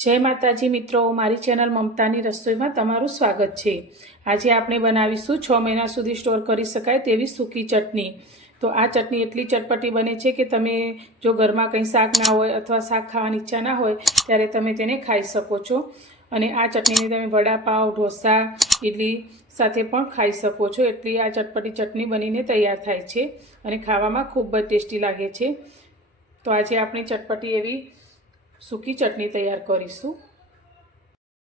જય માતાજી મિત્રો, મારી ચેનલ મમતાની રસોઈમાં તમારું સ્વાગત છે। આજે આપણે બનાવીશું 6 મહિના સુધી સ્ટોર કરી શકાય તેવી સૂકી ચટણી। તો આ ચટણી એટલી ચટપટી બને છે કે તમે જો ઘરમાં કંઈ શાક ના હોય અથવા શાક ખાવાની ઈચ્છા ના હોય ત્યારે તમે તેને ખાઈ શકો છો। અને આ ચટણીને તમે વડાપાવ, ઢોસા, ઇડલી સાથે પણ ખાઈ શકો છો। એટલી આ ચટપટી ચટણી બનીને તૈયાર થાય છે અને ખાવામાં ખૂબ જ ટેસ્ટી લાગે છે। તો આજે આપણે ચટપટી એવી સૂકી ચટણી તૈયાર કરીશું।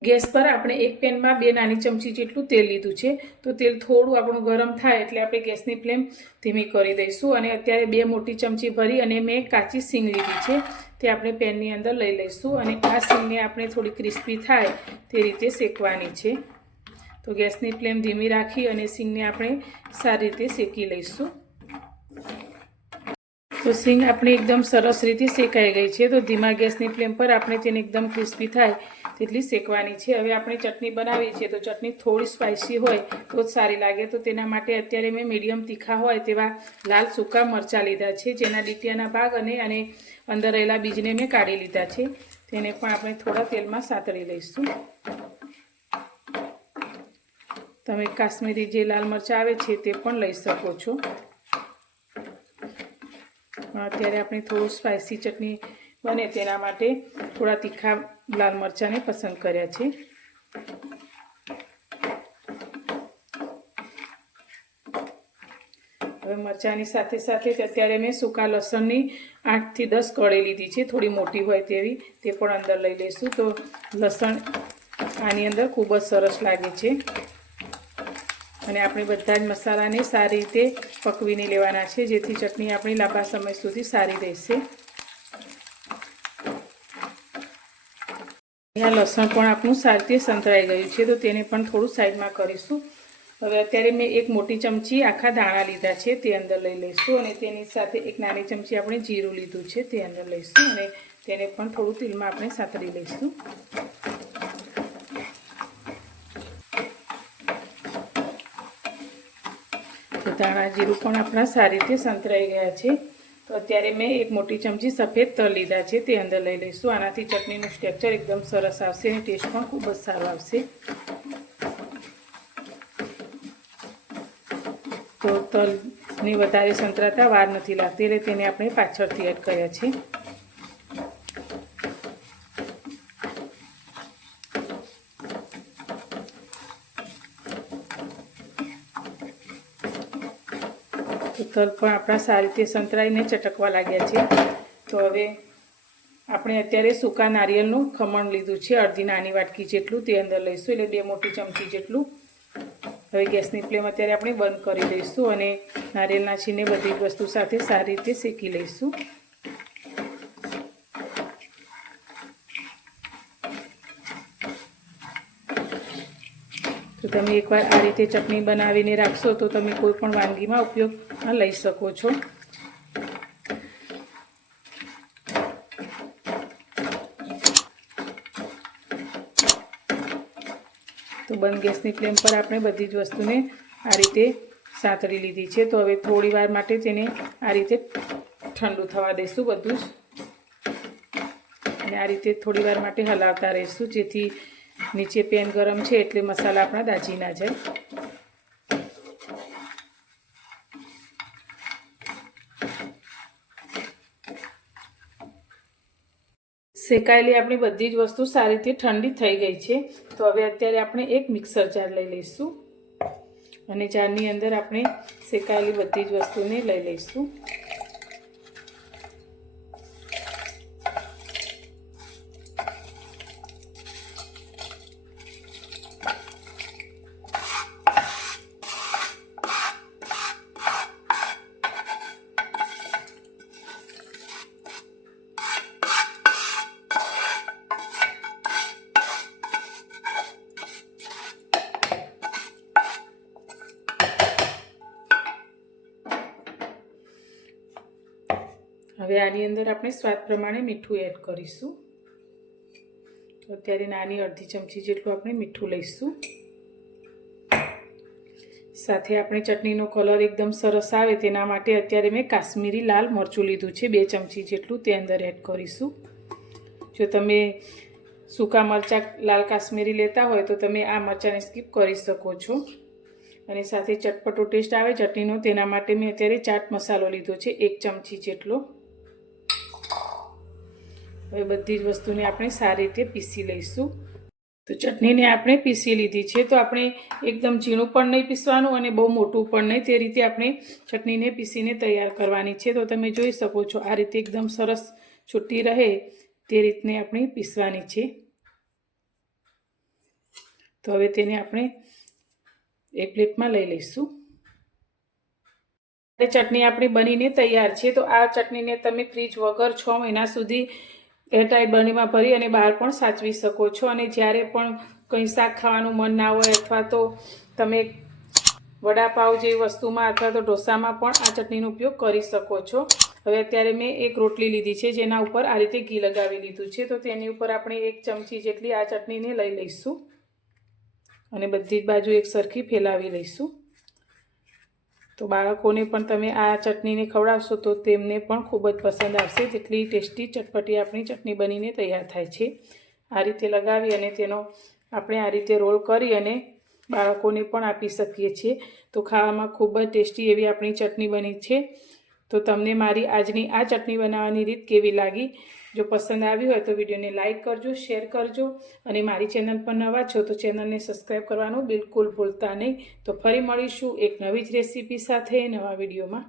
ગેસ પર આપણે એક પેનમાં 2 નાની ચમચી જેટલું તેલ લીધું છે। તો તેલ થોડું આપણું ગરમ થાય એટલે આપણે ગેસની ફ્લેમ ધીમી કરી દઈશું। અને અત્યારે 2 મોટી ચમચી ભરી અને મેં કાચી સિંગ લીધી છે, તે આપણે પેનની અંદર લઈ લઈશું। અને આ સિંગને આપણે થોડી ક્રિસ્પી થાય તે રીતે શેકવાની છે। તો ગેસની ફ્લેમ ધીમી રાખી અને સિંગને આપણે સારી રીતે શેકી લઈશું। તો સિંગ આપણે એકદમ સરસ રીતે શેકાઈ ગઈ છે। તો ધીમા ગેસની ફ્લેમ પર આપણે તેને એકદમ ક્રિસ્પી થાય તેટલી શેકવાની છે। હવે આપણે ચટણી બનાવી છે, તો ચટણી થોડી સ્પાઇસી હોય તો જ સારી લાગે। તો તેના માટે અત્યારે મેં મીડિયમ તીખા હોય તેવા લાલ સૂકા મરચાં લીધા છે, જેના ડીટીયાના ભાગ અને અંદર રહેલા બીજને મેં કાઢી લીધા છે। તેને પણ આપણે થોડા તેલમાં સાતળી લઈશું। તમે કાશ્મીરી જે લાલ મરચાં આવે છે તે પણ લઈ શકો છો। અત્યારે આપણે થોડું સ્પાઇસી ચટણી બને તેના માટે થોડા તીખા લાલ મરચાંને પસંદ કર્યા છે। હવે મરચાંની સાથે સાથે અત્યારે મેં સૂકા લસણની 8 થી 10 કળી લીધી છે, થોડી મોટી હોય તેવી, તે પણ અંદર લઈ લઈશું। તો લસણ આની અંદર ખૂબ જ સરસ લાગે છે। અને આપણે બધા જ મસાલાને સારી રીતે પકવીને લેવાના છે, જેથી ચટણી આપણી લાંબા સમય સુધી સારી રહેશે। આ લસણ પણ આપણું સારી રીતે સંતળાઈ ગયું છે, તો તેને પણ થોડું સાઈડમાં કરીશું। હવે અત્યારે મેં 1 મોટી ચમચી આખા દાણા લીધા છે, તે અંદર લઈ લઈશું। અને તેની સાથે 1 નાની ચમચી આપણે જીરું લીધું છે, તે અંદર લઈશું અને તેને પણ થોડું તેલમાં આપણે સાતળી લઈશું। તો ધાણા જીરું પણ આપણા સારી રીતે સંતરાઈ ગયા છે। તો અત્યારે મેં 1 મોટી ચમચી સફેદ તલ લીધા છે, તે અંદર લઈ લઈશું। આનાથી ચટણીનું ટેક્સચર એકદમ સરસ આવશે અને ટેસ્ટ પણ ખૂબ જ સારો આવશે। તો તલને વધારે સંતરાતા વાર નથી લાગતી, એટલે તેને આપણે પાછળથી એડ કર્યા છે। તલ પણ આપણા સારી રીતે સંતરાઈને ચટકવા લાગ્યા છે। તો હવે આપણે અત્યારે સૂકા નારિયેળનું ખમણ લીધું છે, અડધી નાની વાટકી જેટલું, તે અંદર લઈશું, એટલે 2 મોટી ચમચી જેટલું। હવે ગેસની ફ્લેમ અત્યારે આપણે બંધ કરી દઈશું અને નારિયેળના છીણને બધી જ વસ્તુ સાથે સારી રીતે શેકી લઈશું। તો તમે એકવાર આ રીતે ચટણી બનાવીને રાખશો તો તમે કોઈ પણ વાનગીમાં ઉપયોગમાં લઈ શકો છો। તો બંધ ગેસની ફ્લેમ પર આપણે બધી જ વસ્તુને આ રીતે સાતળી લીધી છે। તો હવે થોડી વાર માટે તેને આ રીતે ઠંડુ થવા દઈશું બધું જ, અને આ રીતે થોડી વાર માટે હલાવતા રહીશું, જેથી નીચે પેન ગરમ છે એટલે મસાલા આપણા દાજી ના જાય। શેકાયેલી આપણી બધી જ વસ્તુ સારી રીતે ઠંડી થઈ ગઈ છે। તો હવે અત્યારે આપણે એક મિક્સર જાર લઈ લઈશું અને જારની અંદર આપણે શેકાયેલી બધી જ વસ્તુને લઈ લઈશું। હવે આની અંદર આપણે સ્વાદ પ્રમાણે મીઠું એડ કરીશું। તો અત્યારે નાની અડધી ચમચી જેટલું આપણે મીઠું લઈશું। સાથે આપણે ચટણીનો કલર એકદમ સરસ આવે તેના માટે અત્યારે મેં કાશ્મીરી લાલ મરચું લીધું છે, 2 ચમચી જેટલું, તે અંદર એડ કરીશું। જો તમે સૂકા મરચાં લાલ કાશ્મીરી લેતા હોય તો તમે આ મરચાંને સ્કીપ કરી શકો છો. અને સાથે ચટપટો ટેસ્ટ આવે ચટણીનો, તેના માટે મેં અત્યારે ચાટ મસાલો લીધો છે 1 ચમચી જેટલો. હવે બધી જ વસ્તુને આપણે સારી રીતે પીસી લઈશું. તો ચટણીને આપણે પીસી લીધી છે. તો આપણે એકદમ ઝીણું પણ નહીં પીસવાનું અને બહુ મોટું પણ નહીં, તે રીતે આપણે ચટણીને પીસીને તૈયાર કરવાની છે. તો તમે જોઈ શકો છો આ રીતે એકદમ સરસ છૂટી રહે તે રીતને આપણે પીસવાની છે. તો હવે તેને આપણે એક પ્લેટમાં લઈ લઈશું. ચટણી આપણી બનીને તૈયાર છે. તો આ ચટણીને તમે ફ્રીજ વગર 6 મહિના સુધી એરટાઈટ બરણીમાં ભરી અને બહાર પણ સાચવી શકો છો. અને જ્યારે પણ કંઈ શાક ખાવાનું મન ના હોય અથવા તો તમે વડાપાવ જેવી વસ્તુમાં અથવા તો ઢોસામાં પણ આ ચટણીનો ઉપયોગ કરી શકો છો. હવે અત્યારે મેં એક રોટલી લીધી છે જેના ઉપર આ રીતે ઘી લગાવી લીધું છે. તો તેની ઉપર આપણે 1 ચમચી જેટલી આ ચટણીને લઈ લઈશું અને બધી જ બાજુ એક સરખી ફેલાવી લઈશું. તો બાળકોને પણ તમે આ ચટણીને ખવડાવશો તો તેમને પણ ખૂબ જ પસંદ આવશે. તેટલી ટેસ્ટી ચટપટી આપણી ચટણી બનીને તૈયાર થાય છે. આ રીતે લગાવી અને તેનો આપણે આ રીતે રોલ કરી અને બાળકોને પણ આપી શકીએ છીએ. તો ખાવામાં ખૂબ જ ટેસ્ટી એવી આપણી ચટણી બની છે. તો તમને મારી આજની આ ચટણી બનાવવાની રીત કેવી લાગી? જો પસંદ આવી હોય તો વિડીયોને લાઇક કરજો, શેર કરજો અને મારી ચેનલ પર નવા છો તો ચેનલને સબસ્ક્રાઈબ કરવાનું બિલકુલ ભૂલતા નહીં. તો ફરી મળીશું એક નવી જ રેસીપી સાથે નવા વિડીયોમાં.